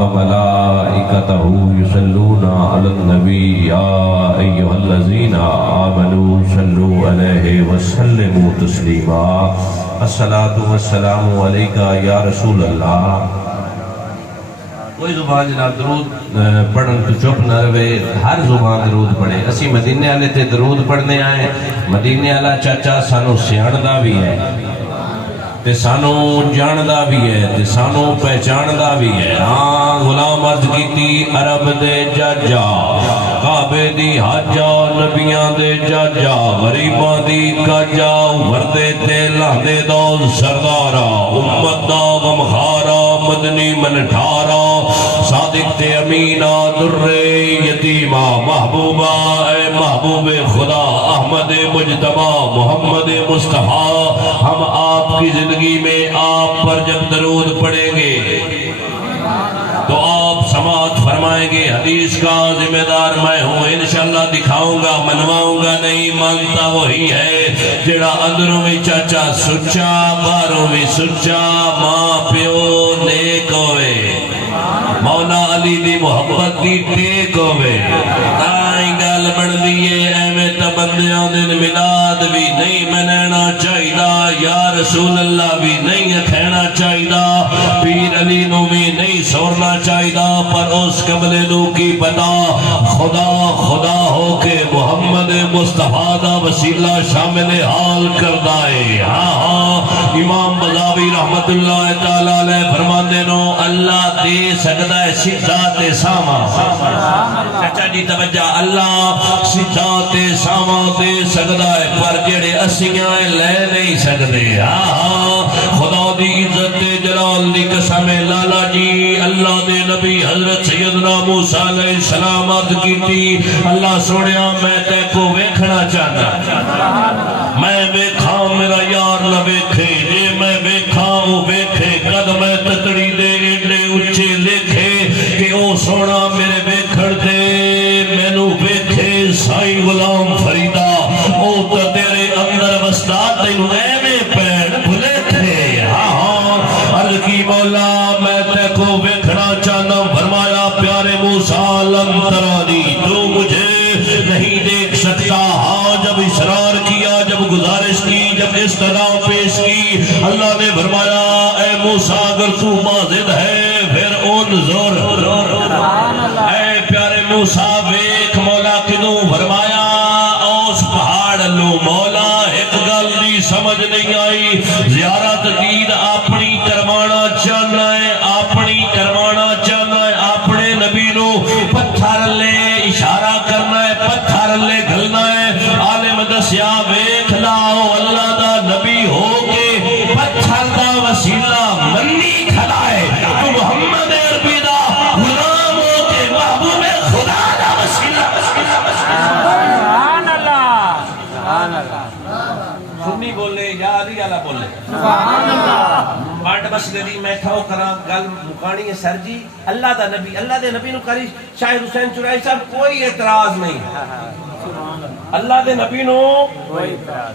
وملائكته يصلون على النبي يا أيها الذين آمنوا صلوا عليه وسلموا تسليما الصلاة والسلام عليك يا رسول الله. کوئی زبان جناب درود پڑھن تو چپ نہ رہے، ہر زبان درود پڑھے. اسی مدینے والے تے درود پڑھنے آئے. مدینے والا چاچا سانو سیاںدا بھی ہے تے سانو جاندا بھی ہے تے سانو پہچاندا بھی ہے. ہاں غلام عرض کیتی عرب دے جاجا، کعبے دی حاجا، نبیاں دے جاجا، غریباں دی کاجا، وردے تے لاندے دا سردارا، امت دا غمخارا، مدنی منٹھارا، صادق تے امینہ، در یتیمہ، محبوبہ اے محبوب خدا احمد مجتبہ محمد مصطفیٰ. ہم آپ کی زندگی میں آپ پر جب درود پڑھیں گے تو آپ سماعت فرمائیں گے. حدیث کا ذمہ دار میں ہوں، انشاءاللہ دکھاؤں گا، منواؤں گا نہیں. مانتا وہی ہے جڑا اندروں میں چاچا سچا، باہروں میں سچا، ماں پیو نیک ہوئے، مولا علی دی محبت دی ٹیک ہوئے. تائیں گل بڑھ دیئے ایویں تبندیاں دن میلاد بھی نہیں منانا چاہیدا، یا رسول اللہ بھی نہیں کھینا چاہیدا، پیر علی نو بھی نہیں سورنا چاہیدا. پر اس قبلے نو کی پتا خدا خدا ہو کے محمد مصطفیٰ دا وسیلہ شامل حال کردائے. ہاں ہاں امام بزاوی رحمت اللہ تعالیٰ علیہ فرماندے نو اللہ دے سکتا ہے سجدہ تے ساما. چچا جی توجہ، اللہ سجدہ تے ساما دے سکتا ہے پر جڑے اسیاں لے نہیں سکتے. خدا دی عزت جلال دی قسم لالا جی اللہ دے نبی حضرت سیدنا موسیٰ علیہ السلام عرض کیتی اللہ سوڑیا میں تے کو ویکھنا چاہتا، میں ویکھاں میرا یار نہ ویکھے، جے میں ویکھاں وہ ویکھے، قد میں تتڑی دے ایڈے اچھے لکھے کہ او سونا میرے ویکھڑ دے مینو ویکھے. سائی غلام فریدہ او تا تیرے اندر وستا تینو ایویں پین بھلے تھے. ہاں عرض کی مولا میں تے کو ویکھنا چاہتا. فرمایا پیارے موسیٰ لم ترانی، تو مجھے نہیں دیکھ سکتا. ہاں جب اصرار کیا، جب گزارش کی، جب استدعا پیش کی، اللہ نے فرمایا اے موسیٰ اگر تو ماضد ہے پھر انظر. اے پیارے موسیٰ ویکھ مولا کنوں. فرمایا اس پہاڑ لو مولا ایک گل دی سمجھ نہیں آئی. زیارت دید اپنی کروانا چاہنا ہے، اپنی کروانا چاہنا ہے. اپنے نبی نو پتھر لے اشارہ کرنا ہے، پتھر لے گھلنا ہے. عالم دسیا ویکھ لاؤ اللہ دا نبی ہو کے پتھر دا وسیلہ منی کھلائے تو محمد عربی دا غلام ہو کے محبوب خدا دا وسیلہ. سبحان اللہ، سبحان اللہ. سنی بولے یا علی علیہ بولے سبحان اللہ. پانڈ بس گلی میں تھاو کرا گل مکانی ہے سر جی. اللہ دا نبی، اللہ دے نبی نو کری شاہد حسین چرائی صاحب کوئی اعتراض نہیں. اللہ دے نبی نو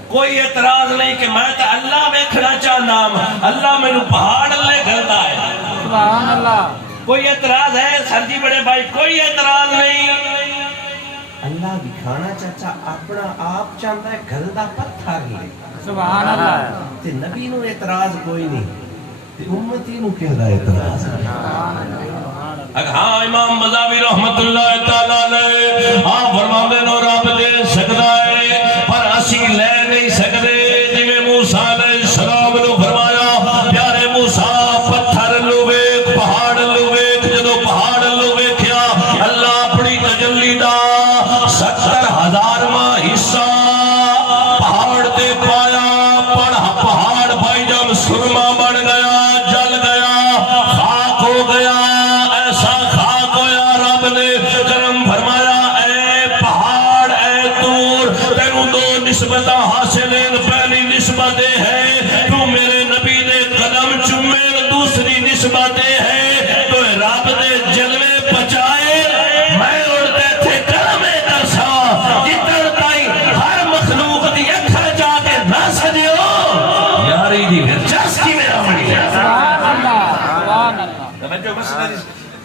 کوئی اعتراض نہیں کہ میں تے اللہ ویکھنا چاہنا، اللہ میں نو پہاڑ لے گھلتا ہے. سبحان اللہ. کوئی اعتراض ہے سر جی بڑے بھائی؟ کوئی اعتراض نہیں. اللہ دکھانا چاچا اپنا آپ چاہتا ہے گھلدا پتھر لے. سبحان اللہ. تے نبی نو اعتراض کوئی نہیں، تے امتی نو کہدا اعتراض. ہاں امام بزاوی رحمت اللہ تعالیٰ علیہ ہاں فرماندے نو رب دے سکدا ہے پر اسی لے نہیں سکدے. جویں موسیٰ علیہ السلام نو فرمایا پیارے موسیٰ پتھر لو ویکھ، پہاڑ لو ویکھ. جدوں پہاڑ لو ویکھیا اللہ اپنی تجلی دا 70,000واں حصہ پہاڑ تے پایا. پہاڑ بھائی جب سرما بن گیا، جل گیا، خاک ہو گیا. ایسا خاک ہویا رب نے کرم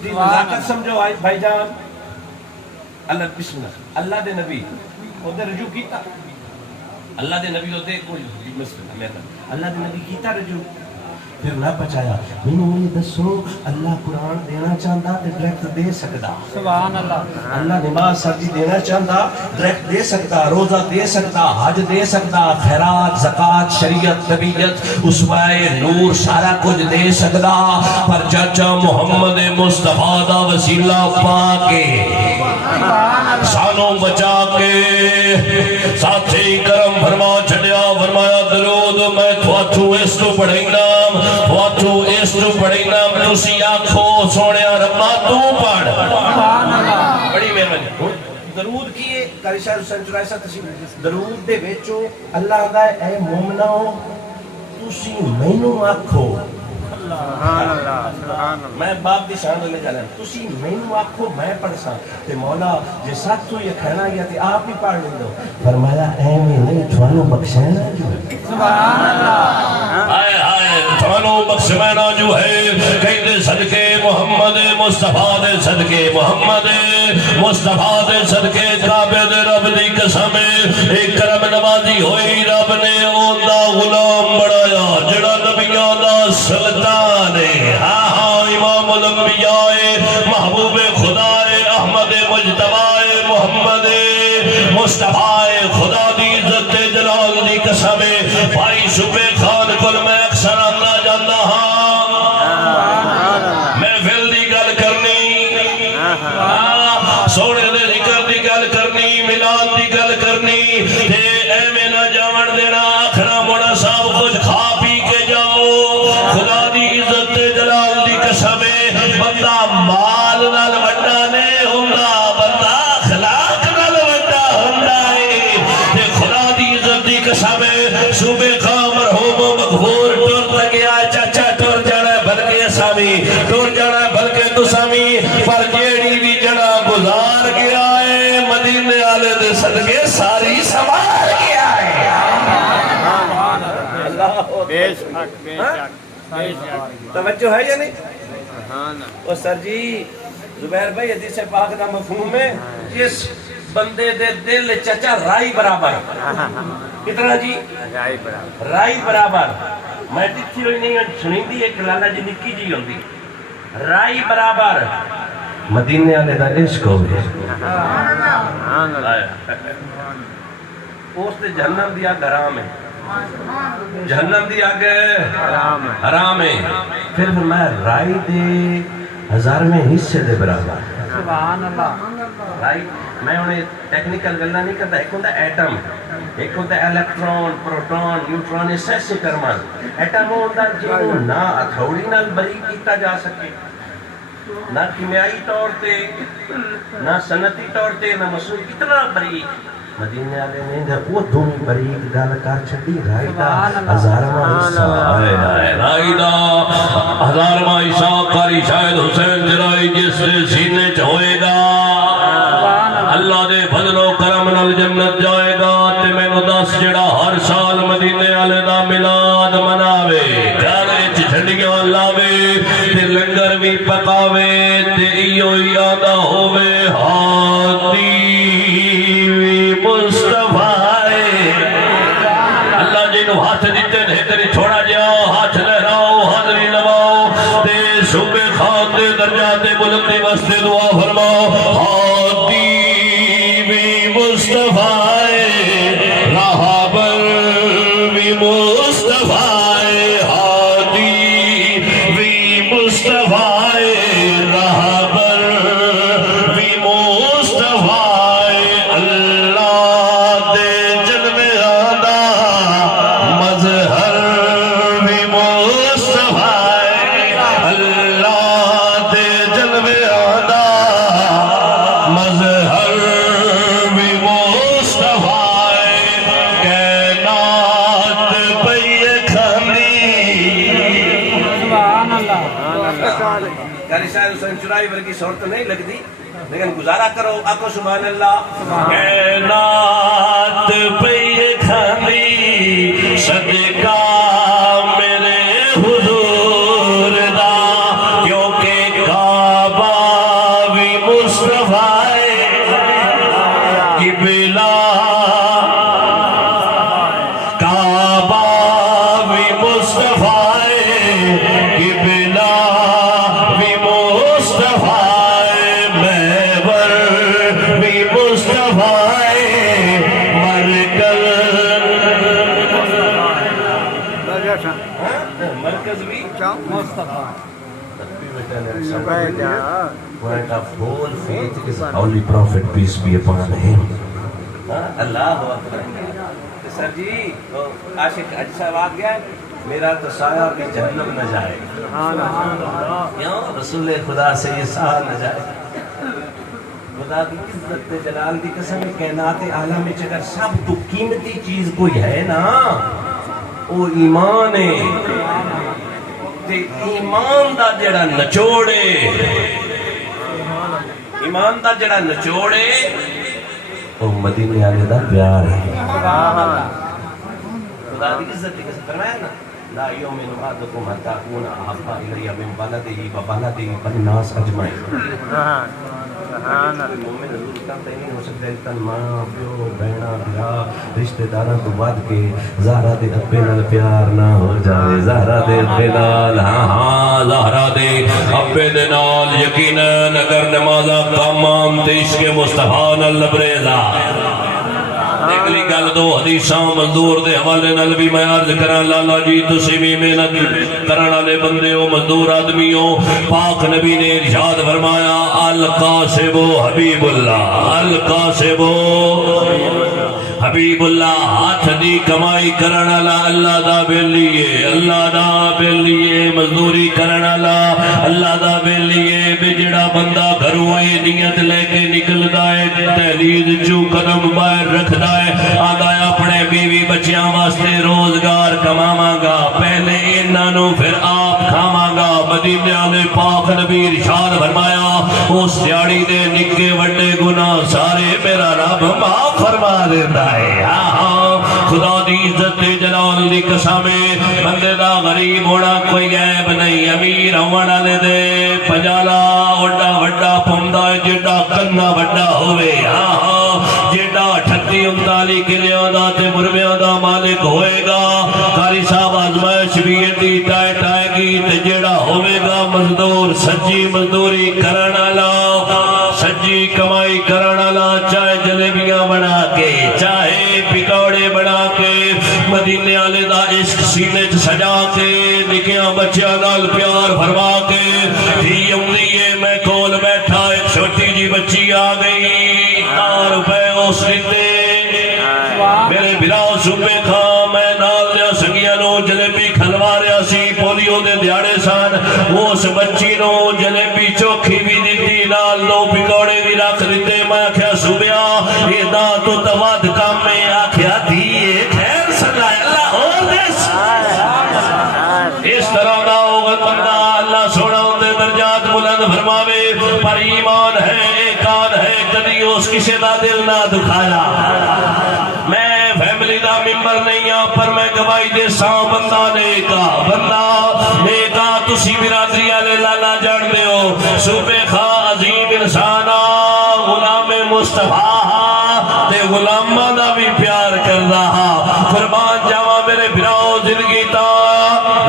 دی نزاکت سمجھو بھائی جان اللہ بسم اللہ اللہ دے نبی اودے رجوع کیتا اللہ دے نبی اودے کوئی مسئلہ میں اللہ دے نبی کیتا رجوع پھر نہ بچایا میں نے دسو اللہ قرآن دینا چاہتا تے ڈائریکٹ دے سکتا سبحان اللہ اللہ نماز سردی دینا چاہتا ڈائریکٹ دے سکتا روزہ دے سکتا حج دے سکتا خیرات زکوٰۃ شریعت طبیعت اسوہ نور سارا کچھ دے سکتا پر چاچا محمد مصطفیٰ دا وسیلہ پا کے سانوں بچا کے ساتھی کرم فرما چھڑیا فرمایا درود میں تھواتھو اس تو پڑھینا تھواتھو اس تو پڑھینا تسی آنکھو سوڑیا ربا تو پڑھ بڑی مہربانی درود کیے کاری شاہ حسین چرائے سا تسی درود دے بیچو اللہ دا اے مومناؤ تسی مینوں آنکھو میں باپ دی شان لے جانا تسی مینوں آکھو میں پڑھ سا تے مولا جے ساتھ تو یہ کھانا گیا تے آپ ہی پڑھ لیں دو فرمایا ایویں نہیں تھانوں بخشنا جو سبحان اللہ ہائے ہائے تھانوں بخشنا جو ہے کہندے صدقے محمد مصطفیٰ دے صدقے محمد مصطفیٰ دے صدقے کعبے دے رب دی قسم ایک کرم نوازی ہوئی رب نے اوندا غلام بڑھایا جڑا نبیاں دا سلطان ہے ہاں ہاں امام الانبیاء محبوب خدا احمد مجتبی محمد مصطفیٰ خدا دی عزت جلال دی قسم بھائی شبے خان کل میں اکثر آنا جانا ہاں محفل دی گل کرنی سونے دے ذکر دی گل کرنی میلاد دی گل کرنی تے ایویں نہ جاون دینا آکھنا موڑا صاحب کچھ کھا پی کے جاؤ خدا دی عزت جلال دی قسم بندہ مال نال وڈا نہیں ہوندا بندہ اخلاق نال وڈا ہوندا ہے تے خدا دی عزت دی قسم صوبے کا مرحوم مغفور ٹر گیا چاچا ٹر جانا بلکہ اسامی ٹر جانا بلکہ تسامی پر جیڑی بھی جنا گزار گیا ہے مدینے والے دے صدقے ساری سوار گیا ہے بے شک بے شک بے شک توجہ ہے یا نہیں اور سر جی زبیر بھائی حدیث پاک دا مفہوم ہے جس بندے دے دل چچا رائی برابر کتنا جی رائی برابر میں ٹھیک ہوئی نہیں سنی دی ایک لالا جی نکی جی ہوندی رائی برابر مدینے والے دا عشق ہوئے اس تے جہنم دی آگ حرام ہے جہنم دی آگ حرام ہے پھر میں رائی دے 1000ویں حصے دے برابر سبحان اللہ رائی میں انہیں ٹیکنیکل گلہ نہیں کرتا ایک ہوتا ایٹم ایک ہوتا الیکٹرون پروٹون نیوٹرون اس سے کرمان ایٹم ہوتا جو نہ اتھوڑی نہ بری کیتا جا سکے نہ کیمیائی طور تے نہ صنعتی طور تے نہ مصنوعی کتنا بری مدینے والے نے دے وہ دومی بریک گل کر چھڈی رائی دا 1000واں حصہ رائی دا 1000واں حصہ قاری شاہد حسین جرائی جس دے سینے چ ہوئے گا اللہ دے فضل و کرم نال جنت جائے گا تے مینوں دس جڑا ہر سال مدینے والے دا میلاد مناوے گھر وچ چھڈیاں لاوے تے لنگر بھی پکاوے تے ایو یاد ہووے ہادی اللہ جی نو ہاتھ دیتے نے تیری چھوڑا جاؤ ہاتھ لہراؤ حاضری لواؤ تے صوبے خان دے درجات بلندی واسطے دعا فرماؤ ہادی بھی مصطفیٰ راہبر بھی مصطفیٰ ہادی بھی مصطفیٰ راہبر بھی مصطفیٰ چرائی ورگی صورت نہیں لگتی لیکن گزارا کرو آکو سبحان اللہ کائنات پہ کھاندی صدقہ میرے حضور دا کیونکہ Mustafa. Point of whole faith is Holy Prophet, peace be upon him. اللہ اکبر. سر جی عاشق حج صاحب آ گیا ہے، میرا تو سایہ بھی جہنم نہ جائے. کیوں؟ رسول خدا سے یہ سایہ نہ جائے. خدا کی عزت جلال کی قسم کائنات عالم میں اگر سب تو قیمتی چیز کوئی ہے نا وہ ایمان ہے. تے ایمان دا جڑا نچوڑے، ایمان دا جڑا نچوڑے وہ مدینے والے دا پیار ہے. خدا کی عزت کی قسم فرمایا نا لا یؤمن احدکم حتی اکون احب الیہ من ولدہ وولدہ والناس اجمعین. مومن حضور کہتا نہیں ہو سکتا تن ماں پیو بہنا بھرا رشتہ داراں تو ود کے زہرا دے ابے نال پیار نہ ہو جائے. زہرا دے ابے نال ہاں زہرا دے ابے دے نال یقیناً اگر نمازاں کام تے عشق مصطفیٰ نال لبریزا. اگلی گل دو حدیثاں مزدور دے حوالے نال بھی میں عرض کراں. لالا جی تسی بھی محنت کرن والے بندے ہو، مزدور آدمی ہو. پاک نبی نے ارشاد فرمایا القاسب حبیب اللہ، القاسب حبیب اللہ. ہاتھ دی کمائی کرن والا اللہ دا بیلیے، اللہ دا بیلیے. مزدوری کرن والا اللہ دا بیلیے. بے جڑا بندہ گھروں اے نیت لے کے نکلدا ہے دہلیز چوں قدم باہر رکھدا ہے، آندا ہے اپنے بیوی بچیاں واسطے روزگار کماواں گا، پہلے انہاں نوں پھر آپ کھاواں گا. مدینے والے پاک نبی ارشاد فرمایا اس دیہڑی دے نکے وڈے گناہ سارے میرا رب معاف فرما دیتا ہے. خدا دی عزت جلال دی قسم بندے دا غریب ہونا کوئی عیب نہیں. امیر ہون والے دے پجالا وڈا وڈا پوندا ہے جیڑا کنا وڈا ہوئے. جیڑا 38-39 کلیاں دا تے مرمیاں دا مالک ہوئے گا. قاری صاحب آزمائش بھی ایڈی ٹائے ٹائے گی تے جیڑا ہوئے گا مزدور سچی مزدوری کرن والا، سچی کمائی کرن والا، چاہے جلیبیاں بنا کے چاہے پکوڑے بنا کے مدینے والے دا عشق سینے چ سجا کے نکیاں بچیاں نال پیار فرما کے دھی اوندی ہے. میں کول بیٹھا ایک چھوٹی جی بچی آ گئی 4 روپے اس دیتے میرے بھراؤ صبح کھا میں نال دیا سنگیاں نو جلیبی کھلوا رہا سی. پولیو دے دیاڑے سان اس بچی نو جلیبی چوکھی بھی دیتی نال 2 پکوڑے بھی رکھ دیتے. میں آکھیا صبح یہ دا تو تواد کام میں آکھیا دیئے خیر سنائے اللہ اور دیس. اس طرح دا ہوگا بندہ اللہ سونا اندے درجات بلند فرماوے. پر ایمان ہے ایکان ہے کدی اس کسی دا دل نہ دکھایا. میں فیملی دا ممبر نہیں ہاں پر میں گواہی دے ساں بندہ نیکا، بندہ نیکا. تسی برادری والے لالا جان دے ہو. صوبے خواہ عظیم انسانا غلام مصطفیٰ تے غلامہ دا بھی پیار کر رہا. قربان جاواں میرے بھراؤ زندگی تا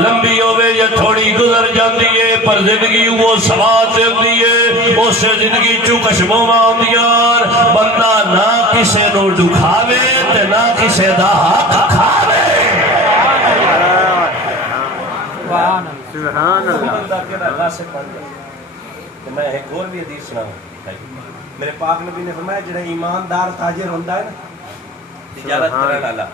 لمبی ہوئے یا تھوڑی گزر جاندی ہے پر زندگی وہ سواد دیندی ہے. اس سے زندگی چوں کشموں آندیاں بندہ نہ کسے نو دکھاوے تے نہ کسے دا حق کھاوے. سبحان اللہ. بندہ کہنا اللہ سے پڑھ جائے. تو میں ایک اور بھی حدیث سناؤں. میرے پاک نبی نے فرمایا جڑا ایماندار تاجر ہوندا ہے نا تجارت کرن والا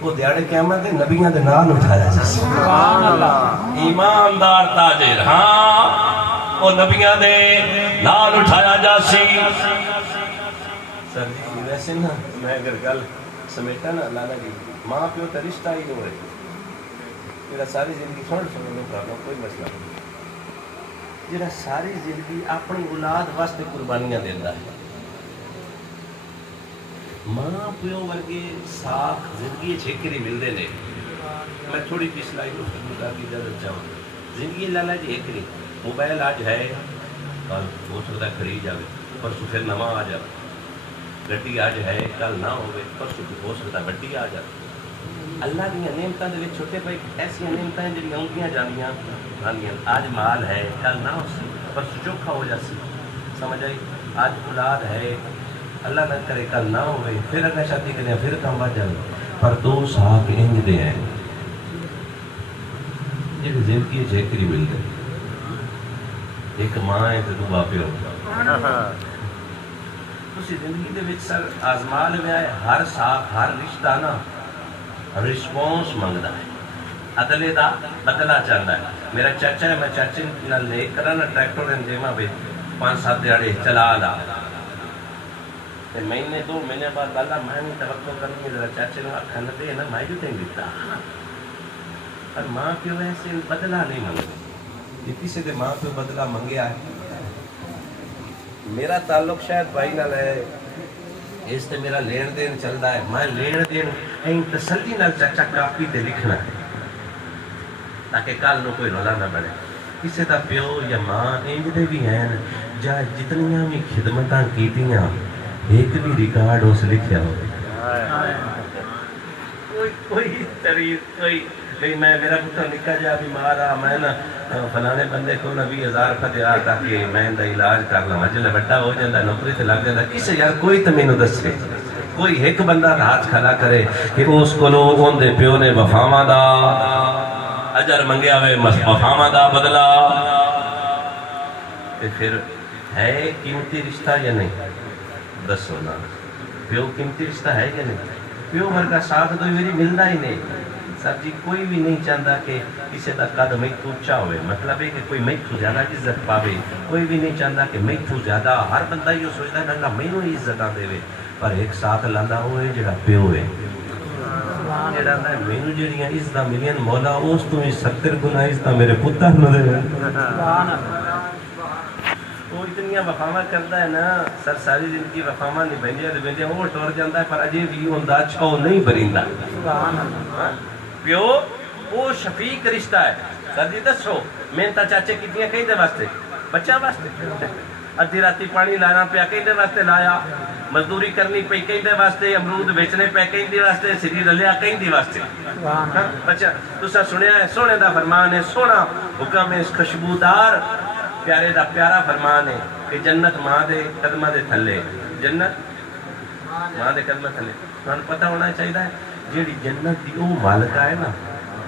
وہ دیہڑے قیامت دے نبیاں دے نال اٹھایا جا سکتا. سبحان اللہ. ایماندار تاجر ہاں وہ نبیاں دے نال اٹھایا جا سی. سر جی ویسے نا میں اگر گل سمیٹا نا لالا جی ماں پیو تا رشتہ ہی نہیں ہوئے میرا ساری زندگی سن کرنا کوئی مسئلہ نہیں. جڑا ساری زندگی اپنی اولاد واسطے قربانیاں دیتا ہے ماں پیو ورگے ساکھ زندگی چھکری ملتے ہیں. میں تھوڑی پچھلائی کو کی اجازت چاہوں. زندگی لالا جی ایک نہیں. موبائل آج ہے کل ہو سکتا کھڑی جائے پرسوں پھر نواں آ جائے. گڈی آج ہے کل نہ ہوئے پرسوں ہو سکتا گڈی آ جائے. اللہ دیا نعمتاں دے وچ چھوٹے بھائی ایسی نعمتاں ہیں جڑیاں آندیاں جانیاں آندیاں. آج مال ہے کل نہ ہو سی پرسوں چوکھا ہو جاسی. سمجھ آئی. آج اولاد ہے اللہ نہ کرے کل نہ ہوئے پھر اگر شادی کریں پھر کام بڑھ جائے. پر 2 ساکھ انج دے ہیں جی زندگی ایک ہی ملتے، ایک ماں ہے تو دو باپ ہو. اسی زندگی دے وچ سر آزما لیا ہے، ہر ساتھ ہر رشتہ نا رسپونس منگتا ہے، عدلے دا بدلا چاہتا ہے. میرا چاچا ہے، میں چاچے نال لے کر نا ٹریکٹر انجیما پہ 5-7 دیہڑے چلا لا، مہینے 2 مہینے بعد بالا میں بھی توقع کروں گی ذرا چاچے نے کھانا دے نا میں جو تین دیتا. پر ماں پیو ایسے بدلا نہیں منگتے، کسی دے ماں پیو بدلا منگیا ہے. میرا تعلق شاید بھائی نال ہے، اس تے میرا لین دین چلتا ہے، میں لین دین این تسلی نال چچا کاپی تے لکھنا ہے تاکہ کل نو کوئی رولا نہ بنے. کسی دا پیو یا ماں انج دے بھی ہیں جا جتنیاں بھی خدمتاں کیتیاں ایک بھی ریکارڈ اس لکھیا ہو. کوئی تاریخ کوئی میں میرا پتر نکا جا بیمار آ، میں نا فلانے بندے کو 20,000 روپے دیا تاکہ میں ان کا علاج کر لوا. جلے بڑا ہو جاتا نوکری سے لگ جاتا کسے یار کوئی تو مینوں دسے، کوئی ایک بندہ ہاتھ کھڑا کرے کہ اس کو اون دے پیو نے وفاواں دا اجر منگیا ہوئے، وفاواں دا بدلا. تے پھر ہے قیمتی رشتہ یا نہیں؟ دسو نا، پیو قیمتی رشتہ ہے یا نہیں؟ پیو ورگا ساتھ تو میری ملتا ہی نہیں. سر جی کوئی بھی نہیں چاہتا کہ کسی کا قد میتھوں اچا ہوئے، مطلب ہے کہ کوئی میتھوں زیادہ عزت پاوے. کوئی بھی نہیں چاہتا کہ میتھوں زیادہ، ہر بندہ یہ سوچتا ہے نہ مینوں ہی عزت دے. پر ایک ساتھ لانا وہ ہے جڑا پیو ہے، جڑا مینوں جڑیاں عزت ملین مولا اس تو 70 گنا عزت میرے پتر نو دے. وہ اتنی وفاواں کرتا ہے نا سر، ساری زندگی وفاواں نہیں بہندیاں وہ ٹر جاتا ہے پر اجے بھی ہوندا چھو نہیں بھریندا. پیو وہ شفیق رشتہ ہے. سر جی دسو محنت چاچے کیتیاں کہیں دے واسطے؟ بچہ واسطے. ادھی راتی پانی لانا پیا کہیں دے واسطے لایا، مزدوری کرنی پئی کہیں دے واسطے، امرود بیچنے پے کہیں دے واسطے، سری رلیا کہیں دے واسطے. بچہ تسا سنیا ہے سونے دا فرمان ہے، سونا حکم ہے، خوشبودار پیارے دا پیارا فرمان ہے کہ جنت ماں دے قدمہ دے تھلے، جنت ماں دے قدمہ تھلے. تمہیں پتہ ہونا چاہیے ہے جیڑی جنت دی او مالکہ ہے نا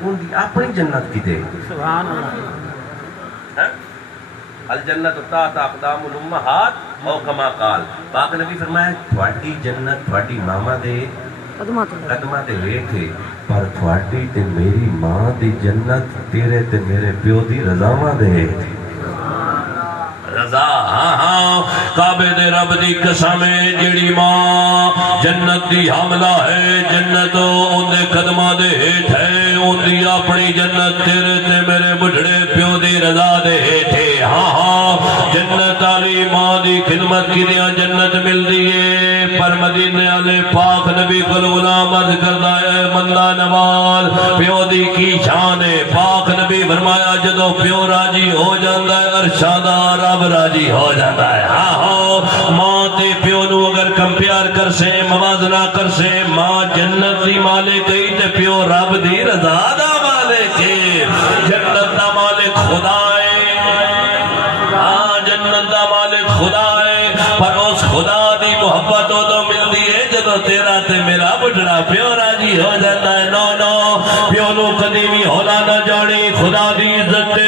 ان دی اپنی جنت کی دے. سبحان اللہ. الجنت تحت اقدام الامہات او کما قال. پاک نبی فرمایا تھوڑی جنت تھوڑی ماما دے قدمہ تے ہیٹھے، پر تھوڑی تے میری ماں دی جنت تیرے تے میرے پیو دی رضاواں دے ہیٹھے. رضا ہاں ہاں کعبے دے رب دی قسم ہے جیڑی ماں جنت دی حاملہ ہے، جنت ان دے قدمہ دے ہیٹھ ہے، ان دی اپنی جنت تیرے تے میرے بڑھڑے پیو دی رضا دے ہیٹھے. ہاں ہاں جنت علی ماں دی خدمت کی دیا جنت مل دیئے. پر مدینے والے پاک نبی کو غلام عرض کردا ہے بندہ نواز پیو دی کی شان ہے. پاک نبی فرمایا جدو پیو راضی ہو جاندا ہے عرشاں دا رب راضی ہو جاتا ہے. ہاں ہو ماں تے پیو نو اگر کمپیار کر سے موازنہ کر سے، ماں جنت دی مالک ہے تے پیو رب دی رضا دا مالک ہے. جنت دا مالک خدا ہے، ہاں جنت دا مالک خدا ہے، پر اس خدا دی محبت تو ملتی ہے جدو تیرا تے میرا بڑھڑا پیو راضی ہو جاتا ہے. نو نو پیو نو کدی بھی ہونا نہ جانے خدا دی عزت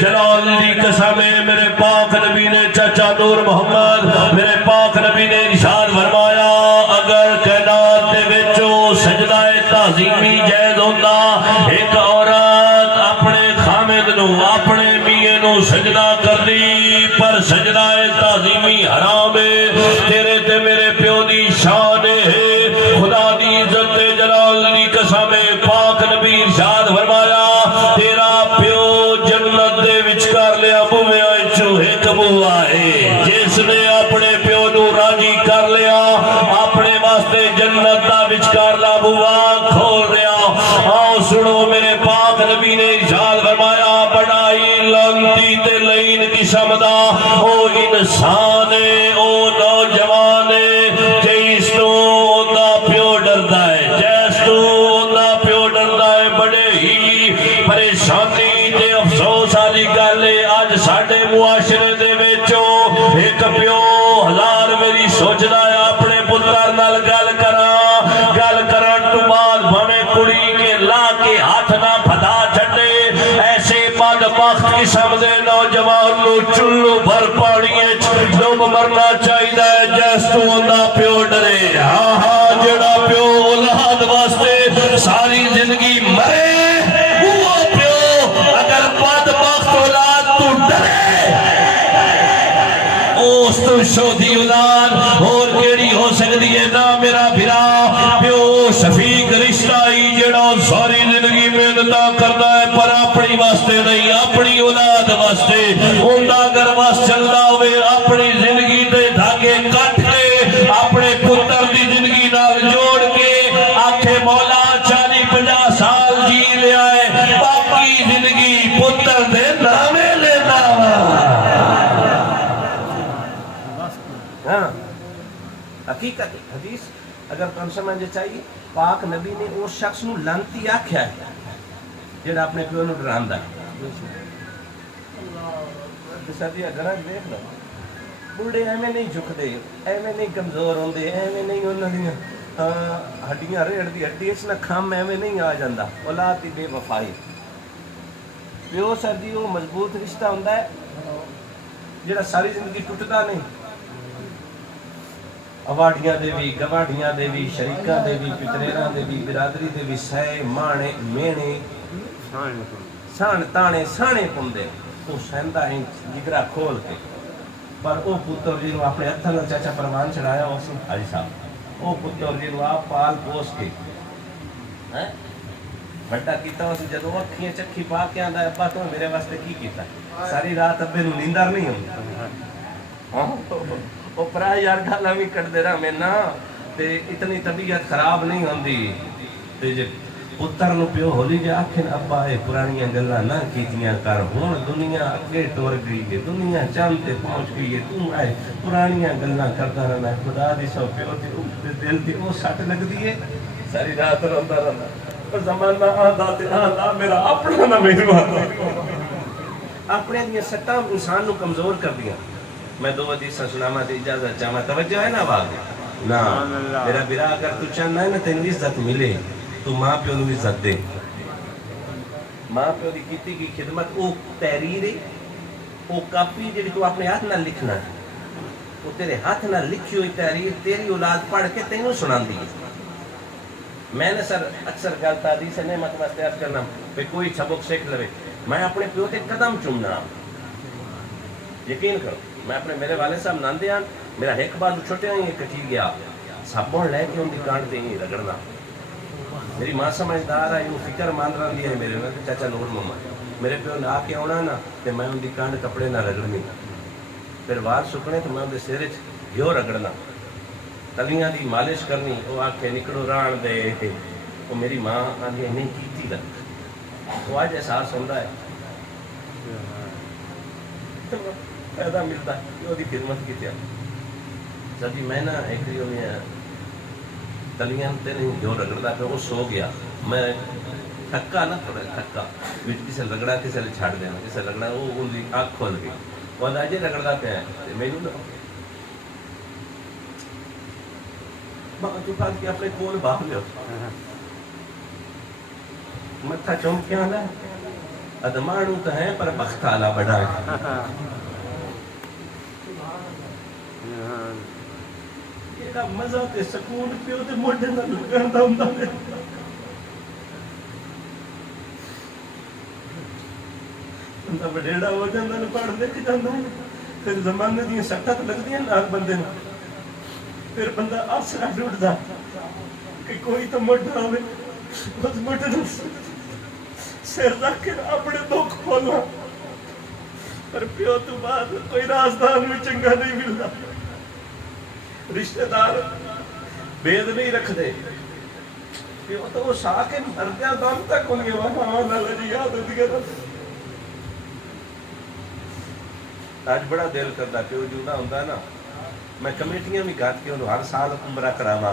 جلال دی قسم ہے. میرے پاک نبی نے چچا نور محمد میرے پاک نبی نے ارشاد فرمایا اگر کائنات دے وچوں سجدہ تعظیمی جائز ہوندا ایک عورت اپنے خامد نو اپنے میاں نو سجدہ کر دی، پر سجدہ تعظیمی حرام ہے. تیرے تے میرے پیو دی شان ہے، خدا دی عزت جلال دی قسم ہے. پاک نبی ارشاد فرمایا تیرا پیو جنت دے وچکار لیا بویا ایک بوا ہے، جس نے اپنے پیو نو راضی کر لیا اپنے واسطے جنت دا وچکار لا بوا کھول دیا. آؤ سنو میرے پاک نبی نے ارشاد فرمایا بڑائی لانتی تے لین قسم دا او انسان ہے، او نوجوان ہے جیس تو دا پیو ڈردا ہے، جیس تو دا پیو ڈردا ہے. بڑے ہی پریشانی تے افسوس والی گل ہے اج ساڈے معاشرے دے وچوں ایک پیو ہزار میری سوچدا ہے اپنے پتر نال گل کرن تو بعد بھویں کڑی کے لا کے ہاتھ نہ پھدا چھڈے چلو بھر پاڑیے ڈب مرنا چاہیے جیس تو ہوندہ پیو ڈرے ہاں ہاں جڑا پیو اولاد واسطے ساری زندگی مرے وہ پیو اگر بدبخت اولاد تو ڈرے اس تو شودی اولاد اور کیڑی ہو سکتی ہے نا میرا بھرا پیو شفیق رشتہ ہی جڑا ساری زندگی محنتاں کرتا ہے پر اپنی واسطے نہیں اپنی اولاد واسطے اوندا گھر واس چلدا ہوئے اپنی زندگی دے دھاگے کٹ کے اپنے پتر دی زندگی نال جوڑ کے آکھے مولا 40-50 سال جی لیا ہے باقی زندگی پتر دے نامے لینا ہاں حقیقت حدیث اگر تم سمجھے چاہیے پاک نبی نے اس شخص نو لانتی آکھیا ہے جڑا اپنے پیو نو ڈراندا ہے سادی گھراں دیکھ لو بوڑھے ایویں نہیں جھکدے ایویں نہیں کمزور ہوندے ایویں نہیں انہاں دیاں ہڈیاں ریڑھ دی ہڈی اس نہ کھم ایویں نہیں آ جاندا اولاد دی بے وفائی پیو سر دی وہ مضبوط رشتہ ہوندا ہے جڑا ساری زندگی ٹوٹدا نہیں اواڈیاں دے بھی گواڈیاں دے بھی شریکاں دے بھی پتریراں دے بھی برادری دے بھی سہ مانے مینے سان تانے سانے پوندے وہ سہندا ہے جگرا کھول کے پر وہ پتر جی نو اپنے ہتھاں نال چاچا پروان چڑھایا اس حاجی صاحب وہ پتر جی نو آپ پال پوس کے بڑا کیتا اس جدوں اکھیاں چکھی پا کے آندا ابا تو میرے واسطے کی کیتا ساری رات ابے نو نیندر نہیں ہوندی وہ پرا یار گالاں وی کڈدے رہا میں نا تے اتنی طبیعت خراب نہیں ہوندی تے جے پتر نو پیو ہولی جے آکھن ابا اے پرانیاں گلاں نہ کیتیاں کر ہن دنیا اگے ٹر گئی ہے دنیا چاند تے پہنچ گئی ہے تو اے پرانیاں گلاں کردا رہنا خدا دی سو پیو تے دل تے او سٹ لگدی ہے ساری رات روندا رہنا پر زمانہ آندا تے آندا میرا اپنا نہ میرے آندا اپنے دیاں سٹاں انسان نو کمزور کر دیاں میں دو حدیثاں سناواں تے اجازت چاہواں توجہ ہے نا واضح نا میرا برا اگر تو چاہنا ہے نا تینوں عزت ملے تو ماں پیو نو عزت دے ماں پیو دی کیتی کی خدمت او تحریر ہے او کاپی جڑی تو اپنے ہاتھ نال لکھنا ہے وہ تیرے ہاتھ نال لکھی ہوئی تحریر تیری اولاد پڑھ کے تینوں سناندی ہے میں نے سر اکثر گل حدیث نعمت واسطے عرض کرنا کہ کوئی سبق سیکھ لوے میں اپنے پیو تے قدم چومنا یقین کرو میں اپنے میرے والد صاحب ناندے آن میرا ایک بار چھوٹے ہیں یہ کٹی گیا سابون لے کے ان کی کانٹ دیں گے رگڑنا میری ماں سمجھدار ہے وہ فکر مان رہی ہے میرے میں چاچا نور مما میرے پیو نے آ کے آنا نا تو میں ان کی کانٹ کپڑے نہ رگڑنی پھر وال سکنے تو میں ان کے سر گھیو رگڑنا تلیاں دی مالش کرنی وہ آ کے نکڑو ران دے وہ میری ماں آگے نہیں کیتی لگ وہ آج احساس ہوتا ہے فائدہ ملتا ہے وہ دی خدمت کی تیا جبھی میں نا ایک تلیاں تے نہیں جو رگڑتا پہ وہ سو گیا میں تھکا نہ تھوڑا تھکا کسی رگڑا کسی نے چھاڑ دینا کسی رگڑا وہ ان کی آنکھ کھول گئی وہ اندازے رگڑتا پہ ہے میرے نا ماں تو بات کہ اپنے کول باپ لے متھا چومکیاں لا ادمانو تو ہے پر بخت آلا بڑا ہے یہ مزہ تے سکون پیو تے موڈے نہ لگاندا ہوندا ہے بندہ وڈیڑا ہو جاندا نے پڑھ لکھ جاندا ہے پھر زمانے دی سٹاں لگدیاں نال بندے نوں پھر بندہ آسرا ڈھونڈدا کہ کوئی تو موڈا ہوے اس موڈے نوں سر رکھ کے اپنے دکھ کھولنا پر پیو تو بعد کوئی رازدار بھی چنگا نہیں ملتا رشتہ دار بید نہیں رکھ دے پیو تو وہ سا کے مردیاں دم تک ان کے وہاں نالا جی یاد ہوتی ہے آج بڑا دل کرتا پیو جونا ہوتا ہے نا میں کمیٹیاں بھی گھات کے انہوں ہر سال عمرہ کراما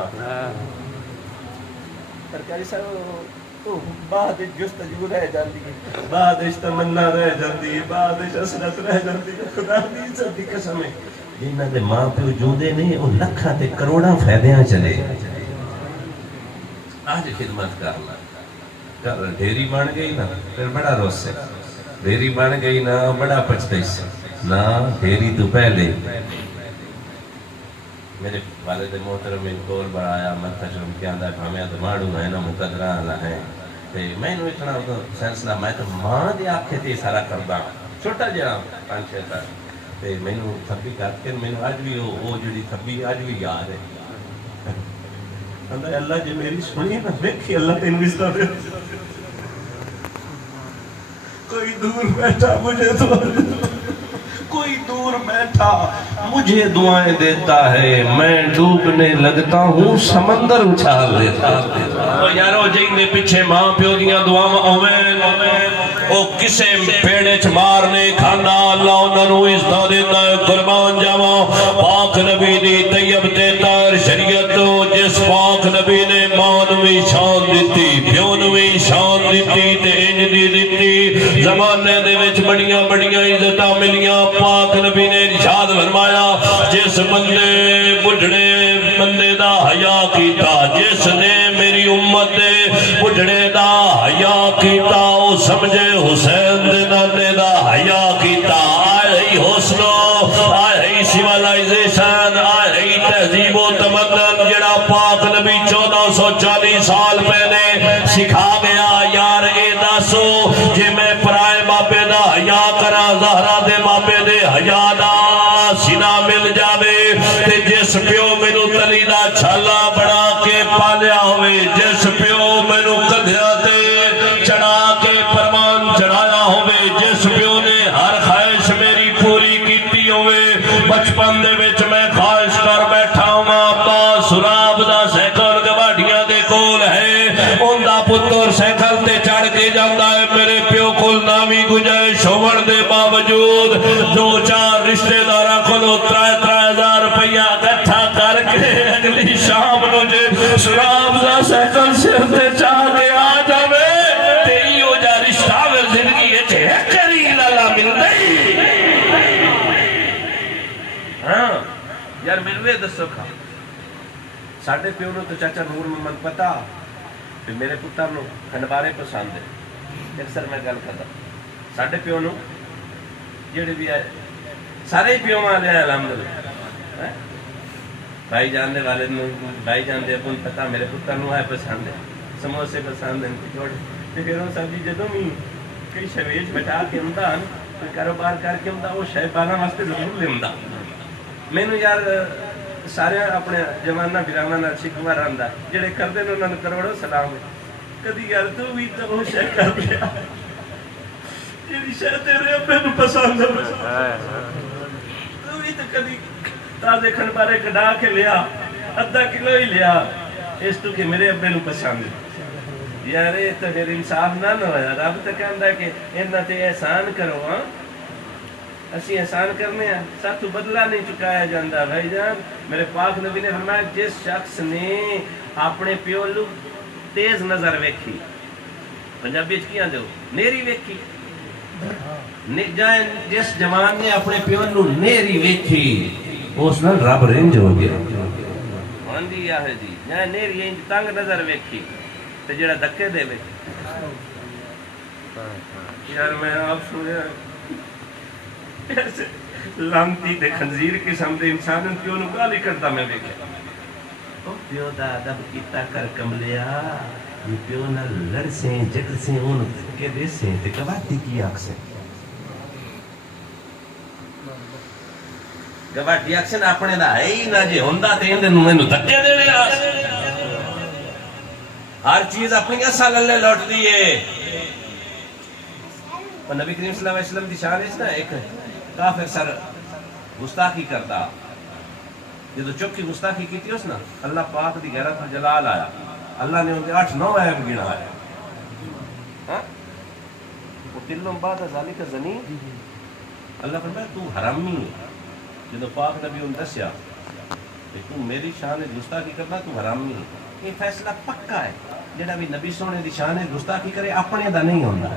سرکاری صاحب بعد جستجو رہ جاندی ہے بعد تمنا رہ جاندی ہے بعد حسرت رہ جاندی ہے خدا دی عزت دی قسم ہے جنہاں دے ماں پیو جوندے نہیں وہ لکھاں تے کروڑاں فائدیاں چلے آج خدمت کرنا ڈھیری بن گئی نا پھر بڑا روس ہے ڈھیری بن گئی نا بڑا پچھتے سے نہ پھیری تو پہلے میرے والد محترم ان کو بڑھایا متھا شرم کیا آدھا ہمیں تو ماڑو ہے نا مقدرہ اللہ ہے میں نے اتنا سینسلا میں تو ماں دے آکھے تے سارا کردا چھوٹا جہا 5-6 سال میں نے تھبی کر کے میں نے اج بھی وہ جڑی تھبی اج بھی یاد ہے اللہ جی میری سنی نا ویکھی اللہ تینوں اس طرح کوئی دور بیٹھا مجھے تو کوئی دور بیٹھا مجھے دعائیں دیتا ہے میں ڈوبنے لگتا ہوں سمندر اچھال دیتا او یارو جن دے پیچھے ماں پیو دیاں دعاواں ہوویں او کسے پیڑے چ مارنے کھانا اللہ انہاں نوں عزت دیندا ہے قربان جاواں پاک نبی دی طیب تے طاہر شریعت جس پاک نبی نے ماں نوں وی شان دتی پیو نوں وی شان دتی تے انج دی دتی زمانے دے وچ بڑیاں بڑیاں عزتاں ملیاں پاک نبی نے ارشاد فرمایا جس بندے بڑھڑے بندے دا حیا کیتا جس نے میری امت دے بڑھڑے دا حیا کیتا او سمجھے حسین دے نانے دا حیا کیتا آئے ہی حسنو آئے ہی سیولائزیشن آئے ہی تہذیب و تمدن جڑا پاک نبی 1440 سال پہلے سکھا گیا یار اے دسو جے میں پرائے باپے دا حیا کرا زہرا دے باپے دے حیا دا سینہ مل جاوے تے جس پیو مینو تلی دا چھالا بڑا کے پالیا ہوئے جس پیو مینو کدھیا تے چڑھا کے پرمان چڑھایا ہوئے جس پیو نے ہر خواہش میری پوری کیتی ہوئے بچپن دے وچ میں خواہش کر بیٹھا ہوں ابا سراب دا سیکل گواڈیاں دے کول ہے ان دا پتر سیکل تے چڑھ کے جاندا ہے میرے پیو کول نامی گنجائش ہون دے باوجود 2-4 رشتے داراں کولوں 3-3 روپیہ اکٹھا کر کے اگلی شام نو جے سراب دا سیکل سر تے چاہ کے آ جاوے تے ایو جا رشتہ وچ زندگی وچ ہے کری لالا ملدا ہاں یار ملوے دسو کھا ساڈے پیو نو تو چاچا نور محمد پتا تے میرے پتر نو کھنڈوارے پسند ہے اکثر میں گل کردا ساڈے پیو نو جڑے بھی آئے سارے ہی پیو والے ہیں الحمدللہ بھائی جان دے والد نو بھائی جان دے ابن پتا میرے پتر نو ہے پسند ہے سموسے پسند ہیں کچوڑے تے پھر وہ سبزی جدوں بھی کئی شویش بٹا کے ہوندا کوئی کاروبار کر کے ہوندا وہ شے پانا واسطے ضرور لیندا مینوں یار سارے اپنے جواناں براواں نال شکوا رہندا جڑے کردے نے انہاں نوں کروڑوں سلام کدی یار تو بھی تو وہ شے کر لیا جڑی شے تیرے ابے نوں پسند ہے تو بھی تو کدی تازے کھنڈوارے کڈا کے لیا آدھا کلو ہی لیا اس تو کہ میرے ابے نوں پسند ہے یار یہ تو پھر انصاف نہ ہویا رب تو کہندا کہ انہاں تے احسان کرو ہاں اسی احسان کرنے ہیں ساتھ بدلہ نہیں چکایا جاندہ بھائی جان میرے پاک نبی نے فرمایا جس شخص نے اپنے پیو لو تیز نظر ویکھی پنجابی چکیاں دو نیری ویکھی جس جوان نے اپنے پیو لو نیری ویکھی اس نے رب رنج ہو گیا ماندی ہے جی جائے نیری انج تنگ نظر ویکھی تو جڑا دکے دے ویکھی یار میں آپ سنیا لانتی دے خنزیر قسم دے انسانوں پیو نو گالی کرتا میں دیکھا او پیو دا ادب کیتا کر کملیا یہ پیو نہ لڑ سے جگ سے ان کے دے سے تے گواٹی کی آنکھ سے گواٹی آنکھ سے اپنے دا ہے ہی نہ جے ہوندا تے اندے نو مینوں دھکے دینے ہر چیز اپنی اصل اللہ لوٹ دیئے اور نبی کریم صلی اللہ علیہ وسلم دی شان ہے نا ایک کافر سر گستاخی کرتا جدو چکی گستاخی کی تھی اس نا اللہ پاک دی غیرت و جلال آیا اللہ نے ان کے 8-9 عیب گنا آیا وہ تلوں بعد ازالی کا زنی اللہ فرمایا تو حرامی ہے جدو پاک نبی ان دسیا کہ تو میری شان گستاخی کرنا تو حرامی ہے یہ فیصلہ پکا ہے جڑا بھی نبی سونے دی شان گستاخی کرے اپنے دا نہیں ہوتا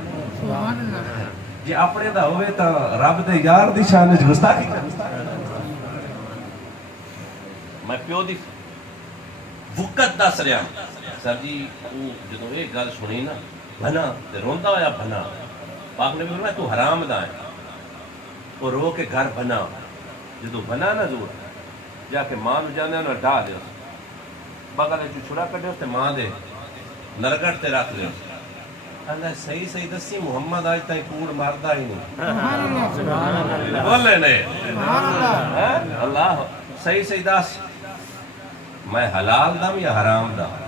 جی اپنے دا ہوئے تا رب دے یار دی شان گستاخی کرے میں پیو دی وقت دس رہا سر جی جدو ایک گل سنی نا بھنا تے روندا ہویا بھنا پاک نبی فرمایا تو حرام دا ہے وہ رو کے گھر بنا جدو بنا نا ضرور جا کے ماں نو جانے انہوں ڈا دے بغل چھڑا کٹے تے ماں دے نرگٹ تے رکھ دے اللہ صحیح صحیح دسی محمد آج تائیں کوڑ ماردا ہی نہیں بولے نے اللہ صحیح صحیح دس میں حلال دم یا حرام دم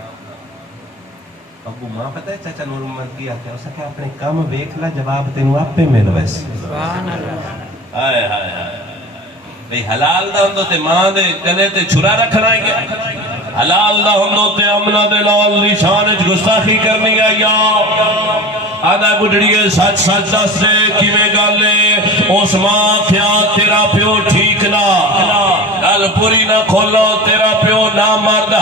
ابو ماں پتہ ہے چاچا نور محمد کی آتے ہیں اسا کہ اپنے کام ویکھ لا جواب تینوں آپ پہ مل ویسے آئے آئے آئے بھئی حلال دا ہندو تے ماں دے گلے تے چھرا رکھنا ہے کیا حلال دا ہندو تے امنہ دے لال نشانج گستاخی کرنی ہے یا آدھا گڈڑیے سچ سچ دس دے کیویں گالے اس ماں کیا تیرا پیو ٹھیک نہ گل پوری نہ کھولو تیرا پیو نہ مرد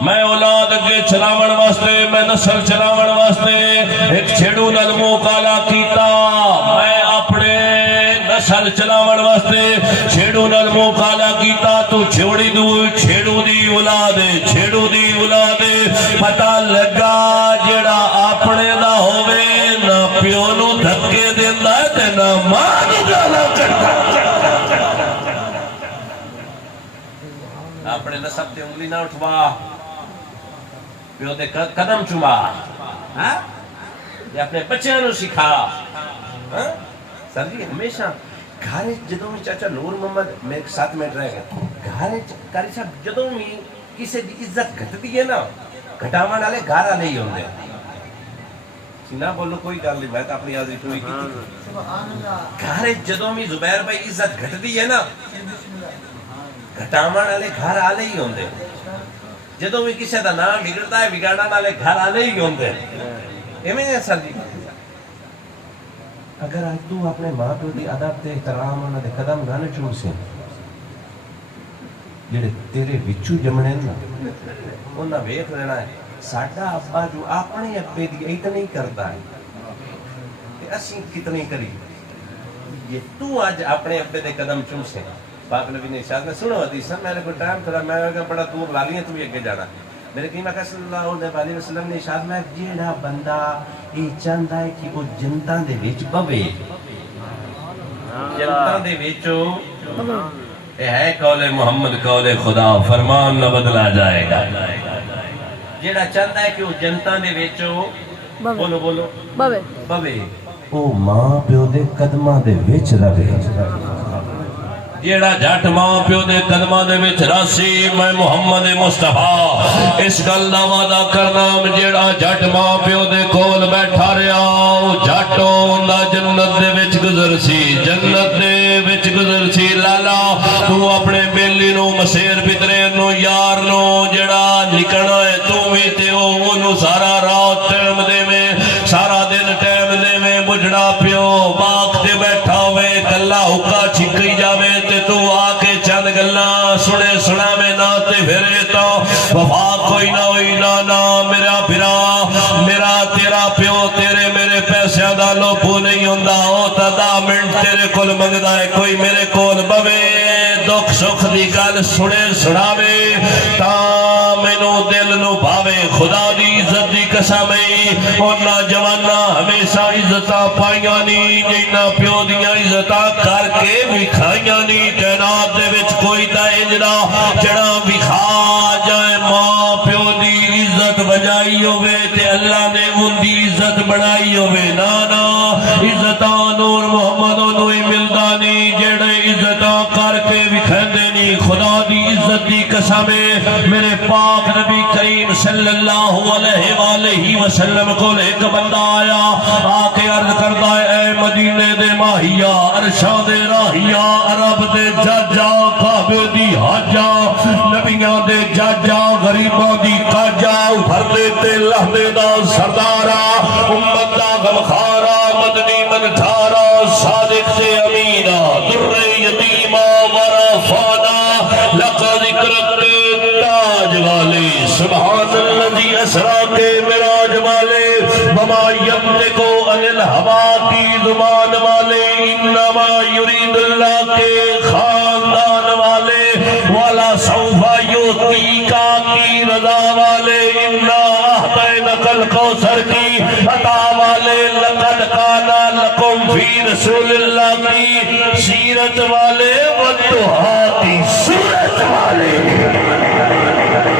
میں اولاد اگے چلاون واسطے میں نسل چلاون واسطے ایک چھڑو نلمو کالا کیتا میں اپنے نسل چلاون واسطے چھڑو نلمو کالا کیتا تو چھوڑی دو چھڑو دی اولاد پتہ لگا جڑا اپنے دا ہووے نہ پیو نو دھکے دیندا ہے تے نہ ماں نو گالا کردا اپنے نسب تے انگلی نہ اٹھوا پیو دے قدم چما یا اپنے بچیاں نو سکھا سر جی ہمیشہ گھر جدوں میں چاچا نور محمد میں ایک 7 منٹ رہ گیا گھر کاری صاحب جدوں میں کسی دی عزت گھٹدی ہے نا گھٹاون والے گھر والے ہی ہوندے نہ بولو کوئی گل نہیں میں تو اپنی آزی پوری کی گھر جدوں میں زبیر بھائی عزت گھٹدی ہے نا گھٹاون والے گھر والے ہی ہوندے جدوں بھی کسی دا نام بگڑتا ہے بگاڑن والے گھر والے ہی ہوندے ایویں ہے سر جی اگر آج تو اپنے ماں پیو دی ادب تے احترام انہاں دے قدم نہ چوم سے جڑے تیرے وچوں جمنے نا انہاں ویکھ لینا ہے ساڈا ابا جو اپنے ابے دی اتنی کردا ہے تے اسی کتنی کری یہ تو آج اپنے ابے دے قدم چوم سے پاک نبی نے ارشاد میں سنو حدیث میرے کو ٹائم تھوڑا میں بڑا دور لا لیے تم اگے جانا میرے قیمہ کا صلی اللہ علیہ وسلم نے ارشاد میں جیڑا بندہ یہ چاہتا ہے کہ وہ جنتاں دے وچ پوے جنتاں دے وچ اے ہے قول محمد قول خدا فرمان نہ بدلا جائے گا جیڑا چاہتا ہے کہ وہ جنتاں دے وچ بولو بولو پوے او ماں پیو دے قدماں دے وچ رہے جیڑا جھٹ ماں پیو دے قدماں دے وچ راسی میں محمد مصطفیٰ اس گل دا وعدہ کرنا جیڑا جھٹ ماں پیو دے کول بیٹھا رہیا او جھٹ اوندا جنت دے وچ گزر سی جنت دے وچ گزر سی لالا تو اپنے بیلی نو مسیر پترے نو یار نو جیڑا نکلنا ہے تو وی تے اونوں سارا رات ٹائم دے میں سارا دن ٹائم دے میں بجڑا پیو باغ تے بیٹھا ہوئے کلا حکا چھکی جاوے تو آ کے چند گلاں سنے سنا میں نہ تے پھرے تو وفا کوئی نہ ہوئی نانا میرا بھرا میرا تیرا پیو تیرے میرے پیسے دا لوپو نہیں ہوندا او تا 10 منٹ تیرے کول منگدا ہے کوئی میرے کول بوے دکھ سکھ دی گل سنے سناوے تا مینوں دل نو بھاوے خدا دی عزت دی قسم ہے اوناں جوانا ہمیشہ عزتاں پائیاں نہیں جنہاں پیو دیاں عزتاں کر کے بھی کھائیاں نہیں کائنات دے وچ کوئی تا انجنا جڑا بھی کھا جائے ماں پیو دی عزت بجائی ہوئے تے اللہ نے ان دی عزت بڑھائی ہوئے نانا عزتاں نور محمد انہوں ملدا نہیں جڑے عزتاں کر کے بھی کھندے نہیں خدا دی عزت دی قسم میرے پاک نبی کریم صلی اللہ علیہ وآلہ وسلم کو ایک بندہ آیا آ کے عرض کرتا ہے اے مدینے دے ماہیا عرشاں دے راہیا عرب دے جاجا کعبے دی حاجا نبیاں دے جاجا غریباں دی کاجا ابھردے تے لہدے دا سردارا امت دا غمخارا مدنی منٹھارا صادق تے امینہ در یتیمہ ورفانا لقد ذکرت تاج والے سبحان اللذی اسرا کے مراج والے وما ینطقو عن الہوا کی زبان والے انما یرید اللہ کے خاندان والے والا سوفا یوتیکا کی رضا والے انا احتینک الکوثر کی عطا والے لقد کانا لکم فی رسول اللہ کی سیرت والے والدہا کی صورت والے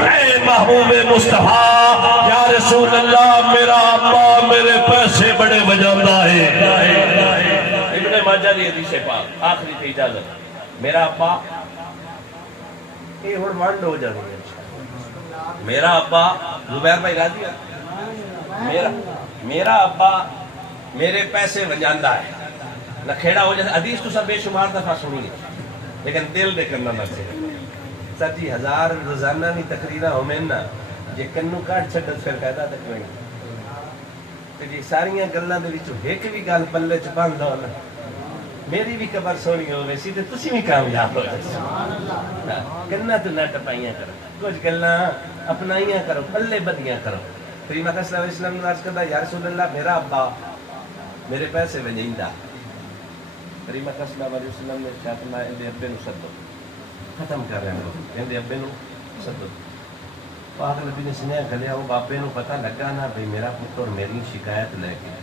اے محبوب مصطفیٰ یا رسول اللہ میرا ابا میرے پیسے بڑے بجاندہ ہے ابن ماجہ دی حدیث پاک آخری تے اجازت میرا ابا یہ ہن ونڈ ہو جانی ہے میرا ابا زبیر بھائی راضی ہے میرا ابا میرے پیسے وجاندہ ہے نہ کھیڑا ہو جائے حدیث تو سب بے شمار دفعہ سنی ہے لیکن دل دے کرنا نہ سے سچی ہزار روزانہ نہیں تقریرہ ہو میں نا جے کنو کاٹ چھڑت پھر قیدہ تک نہیں کہ جی ساریاں گلاں دے وچوں ایک بھی گل پلے چ بند ہو نا میری بھی قبر سونی ہو ویسی تے تسی بھی کامیاب ہو کنا تو نہ ٹپائیاں کرو کچھ گلاں اپنائیاں کرو پلے بدیاں کرو کریم اکرم صلی اللہ علیہ وسلم نے عرض کردا یا رسول اللہ میرا ابا میرے پیسے وجیندا کریم اکرم صلی اللہ علیہ وسلم نے چاہتا ہے اندے ابے نو سدو ختم کر رہے ہیں اندے ابے نو سدو پاک نبی نے سنیا گلیا وہ باپے نو پتہ لگا نا بھئی میرا پتر میری شکایت لے کے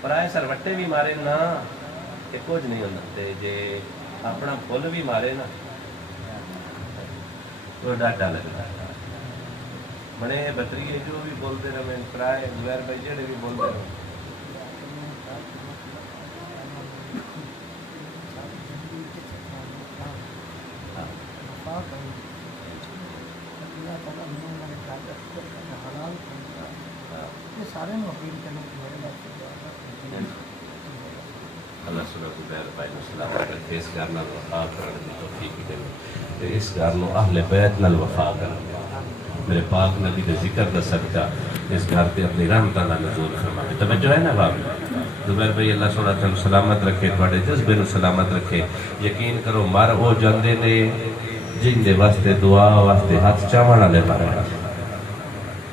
پر آئے سر وٹے بھی مارے نا کہ کچھ نہیں ہوتا جے اپنا پھول بھی مارے نا تو ڈاٹا لگتا بڑے بطریے جو بھی بولتے رہے میں پرائے زبیر بھائی جڑے بھی بولتے رہے اللہ سبحانہ زبیر بھائی نے سلامت رکھے اس گھر نال وفا کرنے کی توفیق دے اس گھر نو اہل بیت نال وفا کرنے میرے پاک نبی دے ذکر دا صدقہ اس گھر پہ اپنی رحمتہ نال نزول فرمائے توجہ ہے نا باپ زبیر بھائی اللہ سبحانہ تعالی سلامت رکھے تواڈے جذبے نو سلامت رکھے یقین کرو مر ہو جاندے نے جن دے واسطے دعا واسطے ہاتھ چاون والے مر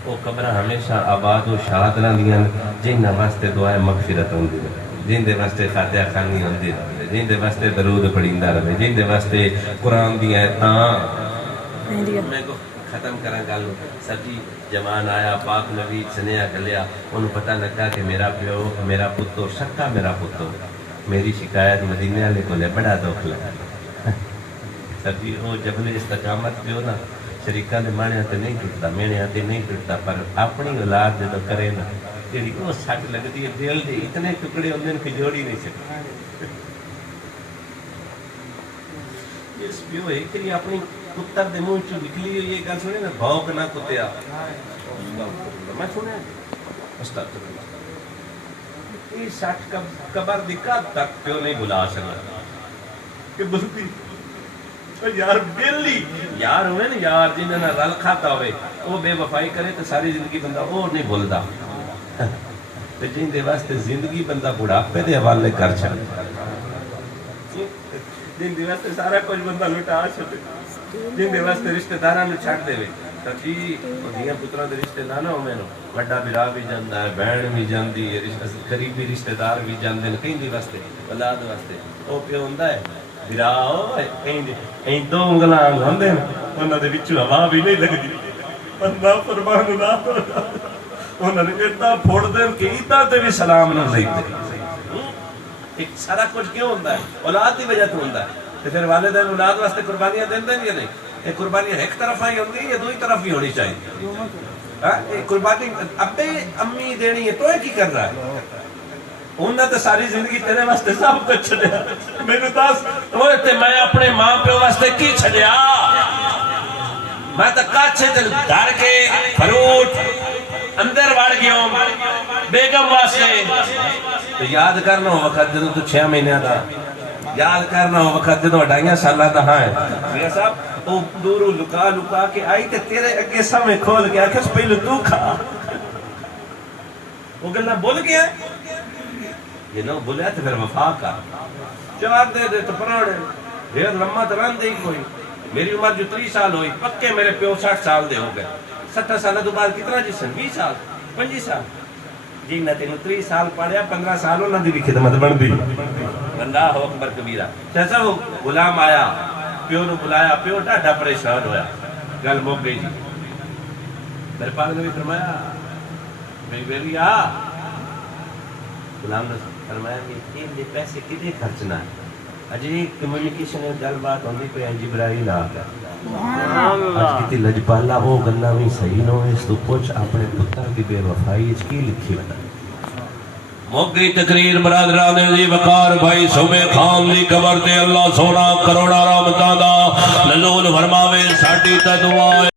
وہ قبر ہمیشہ آباد و شاد رہندیاں جن واسطے دعائیں مغفرت ہوندی جن دے واسطے فاتحہ خوانی ہوندی جن دے واسطے درود پڑھیندا رہے جن دے واسطے قرآن دی آیتاں میں کو ختم کرا گل سچی جوان آیا پاک نبی سنیا گلیا انہوں پتہ لگا کہ میرا پیو میرا پتر سکا میرا پتر میری شکایت مدینے والے کو لے بڑا دکھ لگا سچی وہ جبل استقامت پیو نا شریکہ دے مانے تے نہیں ٹوٹتا مینے تے نہیں ٹوٹتا پر اپنی اولاد جدو کرے نا جیڑی وہ سٹ لگتی ہے دل دے اتنے ٹکڑے ہوندے کہ جوڑی نہیں سکتے اس پیو ایک لیے اپنی پتر دے منہ چوں نکلی ہوئی یہ گل سنے نا بھوک نہ کتیا میں سنے استغفر اللہ یہ سٹ قبر دی کب تک پیو نہیں بلا سکتا کہ بلتی یار بیلی یار ہوئے نا یار جنہاں نہ رل کھاتا ہوئے وہ بے وفائی کرے تو ساری زندگی بندہ وہ نہیں بولدا تو جن دے واسطے زندگی بندہ بڑھاپے دے حوالے کر چھڑے جن دے واسطے سارا کچھ بندہ لٹا چھڑے جن دے واسطے رشتہ داراں نوں چھڈ دے تاکہ دھیاں پتراں دے رشتے نہ ہوویں وڈا بھرا بھی جاندا ہے بہن بھی جاندی ہے قریبی رشتہ دار بھی جاندے نے کہیں دے واسطے اولاد واسطے او پیو ہوندا ہے بھرا این دو انگلاں ہوندے انہاں دے وچوں ہوا بھی نہیں لگدی اللہ فرمان اللہ انہاں نے اتنا پھوڑ دے کہ ایتاں تے بھی سلام نہ لئیندے ایک سارا کچھ کیوں ہوندا ہے اولاد دی وجہ تو ہوندا ہے تے پھر والدین اولاد واسطے قربانیاں دیندے یا نہیں یہ قربانیاں ایک طرف ہی ہوندی یا دوئی طرف ہی ہونی چاہیے قربانی ابے امی دینی ہے تو کی کر رہا ہے انہاں تے ساری زندگی تیرے واسطے سب کچھ چھڈیا مینوں دس اوے تے میں اپنے ماں پیو واسطے کی چھڈیا میں تے کاچھے تے دھر کے فروٹ اندر وڑ گیا بیگم واسطے تو یاد کرنا ہو وقت جدوں تو 6 مہینے دا یاد کرنا ہو وقت جدوں 2.5 سال دا ہاں میاں صاحب وہ دورو لکا لکا کے آئی تے تیرے اگے سامنے کھول کے آکھس پہلو تو کھا وہ گلا بول گیا یہ نو بولیا تو پھر وفا کا جواب دے دے تو پرانے دیر لمحہ تو رہن دے ہی کوئی میری عمر جو 30 سال ہوئی پکے میرے پیو 60 سال دے ہو گئے 70 سال تو بعد کتنا جسن 20 سال 25 سال جی نہ تینوں 30 سال پڑھیا 15 سال انہاں دی بھی خدمت بن دی اللہ اکبر کبیرہ جیسا وہ غلام آیا پیو نو بلایا پیو ڈاڈا پریشان ہویا گل مک گئی جی میرے پاک نے بھی فرمایا میری بیوی آ غلام نے فرمایا کہ یہ پیسے کدے خرچنا ہے اجی کمیونیکیشن گل بات ہوندی پئی جبرائیل آ گیا اج کتی لجپالا وہ گلاں بھی صحیح نہ اس تو پوچھ اپنے پتر کی بے وفائی اس کی لکھی ہوتا موقعی تقریر برادران دی وقار بھائی صوبے خان دی قبر تے اللہ سونا کروڑا رحمتاں دا نزول فرماوے ساڈی تا دعا